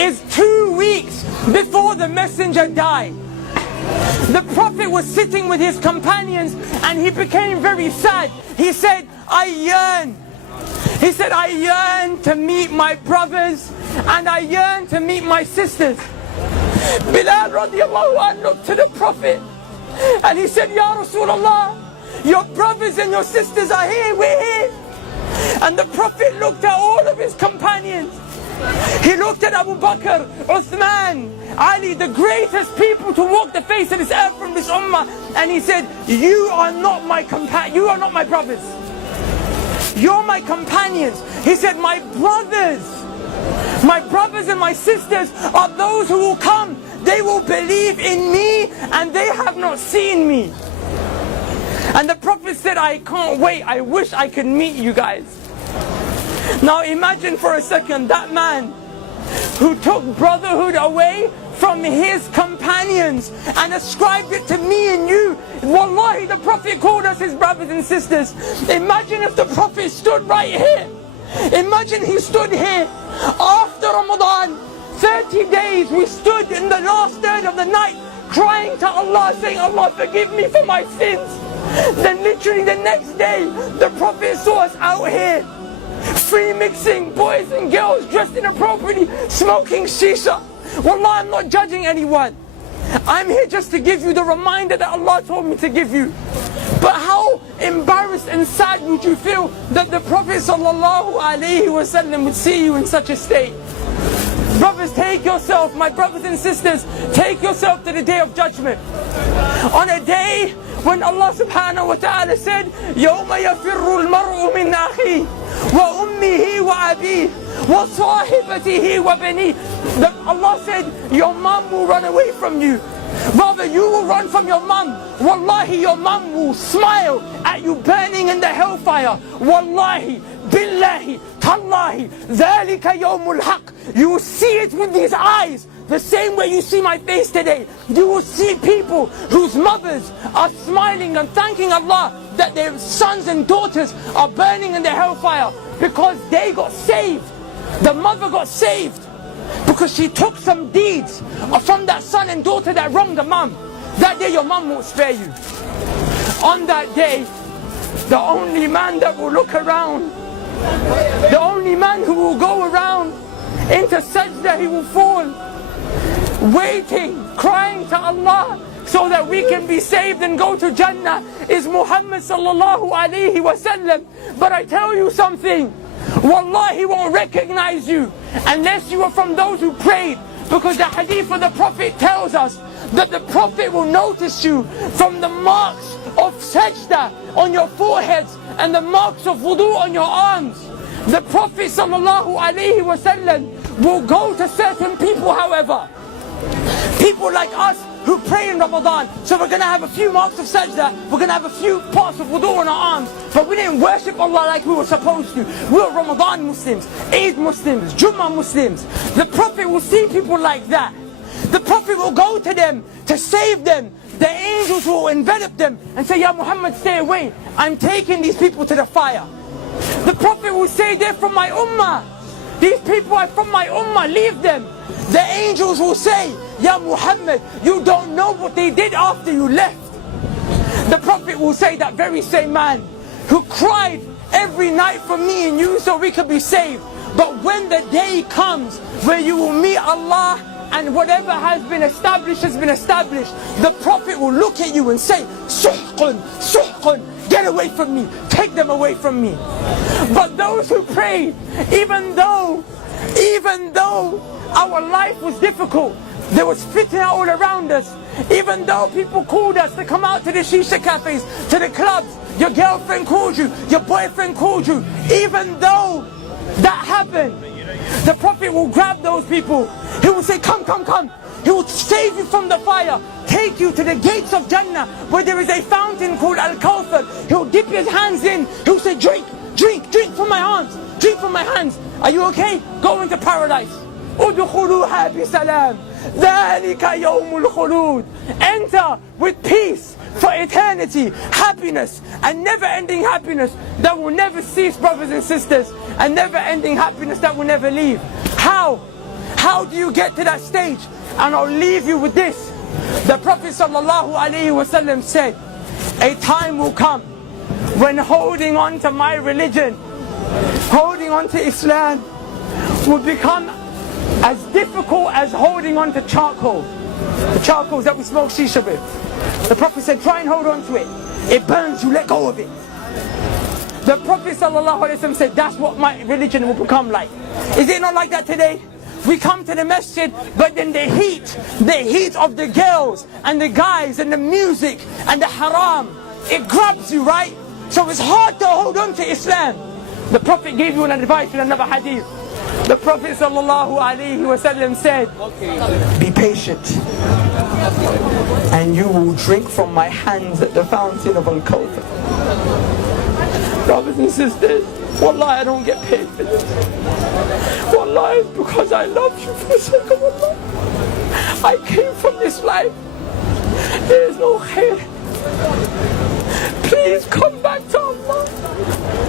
is 2 weeks before the messenger died. The Prophet was sitting with his companions and he became very sad. He said, I yearn to meet my brothers and I yearn to meet my sisters. Bilal radiallahu anh looked to the Prophet and he said, Ya Rasulullah, your brothers and your sisters are here, we're here. And the Prophet looked at all of his companions. He looked at Abu Bakr, Uthman, Ali, the greatest people to walk the face of this earth from this ummah. And he said, you are not my brothers. You're my companions. He said, my brothers and my sisters are those who will come. They will believe in me and they have not seen me. And the Prophet said, I can't wait. I wish I could meet you guys. Now imagine for a second that man who took brotherhood away from his companions and ascribed it to me and you. Wallahi, the Prophet called us his brothers and sisters. Imagine if the Prophet stood right here. Imagine he stood here after Ramadan. 30 days we stood in the last third of the night crying to Allah, saying, Allah forgive me for my sins. Then literally the next day the Prophet saw us out here free mixing, boys and girls dressed inappropriately, smoking shisha. Wallah, I'm not judging anyone. I'm here just to give you the reminder that Allah told me to give you. But how embarrassed and sad would you feel that the Prophet ﷺ would see you in such a state? Brothers, take yourself, my brothers and sisters, take yourself to the day of judgment. On a day when Allah subhanahu wa ta'ala said, يَوْمَ يَفِرُّ الْمَرْءُ مِنْ أَخِيهِ وَأُمِّهِ وَأَبِيهِ وَصَاحِبَتِهِ وَبَنِيهِ. Allah said, your mom will run away from you. Rather, you will run from your mom. Wallahi, your mom will smile at you burning in the hellfire. Wallahi, billahi, tallahi, dhalika yawmul haq. You will see it with these eyes. The same way you see my face today. You will see people whose mothers are smiling and thanking Allah that their sons and daughters are burning in the hellfire because they got saved. The mother got saved because she took some deeds from that son and daughter that wronged the mom. That day your mom won't spare you. On that day, the only man that will look around, the only man who will go around into sajda, he will fall, waiting, crying to Allah so that we can be saved and go to Jannah, is Muhammad sallallahu alayhi wasallam. But I tell you something, Wallahi, he won't recognize you unless you are from those who prayed. Because the hadith of the Prophet tells us that the Prophet will notice you from the marks of sajda on your foreheads and the marks of wudu on your arms. The Prophet sallallahu alayhi wasallam will go to certain people, however, people like us who pray in Ramadan. So we're going to have a few marks of sajda, we're going to have a few parts of wudu on our arms, but we didn't worship Allah like we were supposed to. We were Ramadan Muslims, Eid Muslims, Jummah Muslims. The Prophet will see people like that. The Prophet will go to them to save them. The angels will envelop them and say, Ya Muhammad, stay away. I'm taking these people to the fire. The Prophet will say, they're from my ummah. These people are from my ummah, leave them. The angels will say, Ya Muhammad, you don't know what they did after you left. The Prophet will say, that very same man who cried every night for me and you so we could be saved. But when the day comes where you will meet Allah and whatever has been established has been established, the Prophet will look at you and say, Suhqun, Suhqun, get away from me, take them away from me. But those who prayed, even though our life was difficult, there was fitna all around us, even though people called us to come out to the shisha cafes, to the clubs, your girlfriend called you, your boyfriend called you, even though that happened, the Prophet will grab those people. He will say, come, come, come. He will save you from the fire, take you to the gates of Jannah where there is a fountain called Al-Kawthar. He will dip his hands in. He will say, drink, drink, drink from my hands, drink from my hands. Are you okay? Go into paradise. Udkhuluha bisalam. Dhalika yawmul khulud. Enter with peace for eternity, happiness, and never-ending happiness that will never cease, brothers and sisters, and never-ending happiness that will never leave. How How do you get to that stage? And I'll leave you with this. The Prophet ﷺ said, a time will come when holding on to my religion, holding on to Islam, will become as difficult as holding on to charcoal. The charcoals that we smoke shisha with. The Prophet said, try and hold on to it. It burns you, let go of it. The Prophet ﷺ said, that's what my religion will become like. Is it not like that today? We come to the masjid, but then the heat of the girls and the guys and the music and the haram, it grabs you, right? So it's hard to hold on to Islam. The Prophet gave you an advice in another hadith. The Prophet ﷺ said, be patient, and you will drink from my hands at the fountain of Al-Kawthar. Brothers and sisters, wallahi, I don't get paid for this. Wallahi, it's because I love you for the sake of Allah. I came from this life. There is no khair.